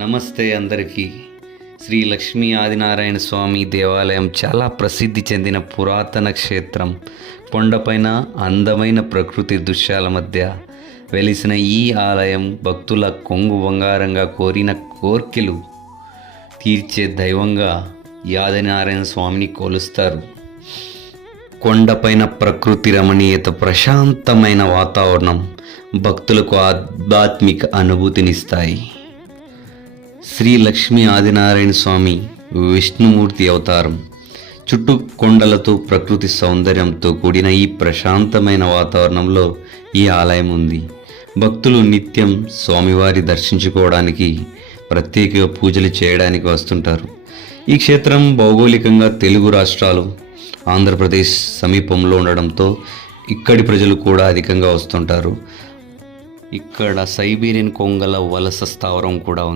నమస్తే అందరికీ. శ్రీ లక్ష్మీ ఆదినారాయణ స్వామి దేవాలయం చాలా ప్రసిద్ధి చెందిన పురాతన క్షేత్రం. కొండపైన అందమైన ప్రకృతి దృశ్యాల మధ్య వెలిసిన ఈ ఆలయం భక్తుల కొంగు బంగారంగా కోరిన కోర్కెలు తీర్చే దైవంగా ఈ ఆదినారాయణ స్వామిని కొలుస్తారు. కొండపైన ప్రకృతి రమణీయత, ప్రశాంతమైన వాతావరణం భక్తులకు ఆధ్యాత్మిక అనుభూతినిస్తాయి. శ్రీ లక్ష్మీ ఆదినారాయణ స్వామి విష్ణుమూర్తి అవతారం. చుట్టూ కొండలతో ప్రకృతి సౌందర్యంతో కూడిన ఈ ప్రశాంతమైన వాతావరణంలో ఈ ఆలయం ఉంది. భక్తులు నిత్యం స్వామివారి దర్శించుకోవడానికి, ప్రత్యేక పూజలు చేయడానికి వస్తుంటారు. ఈ క్షేత్రం భౌగోళికంగా తెలుగు రాష్ట్రాలు, ఆంధ్రప్రదేశ్ సమీపంలో ఉండడంతో ఇక్కడి ప్రజలు కూడా అధికంగా వస్తుంటారు. ఇక్కడ సైబీరియన్ కొంగల వలస స్థావరం కూడా ఉంది.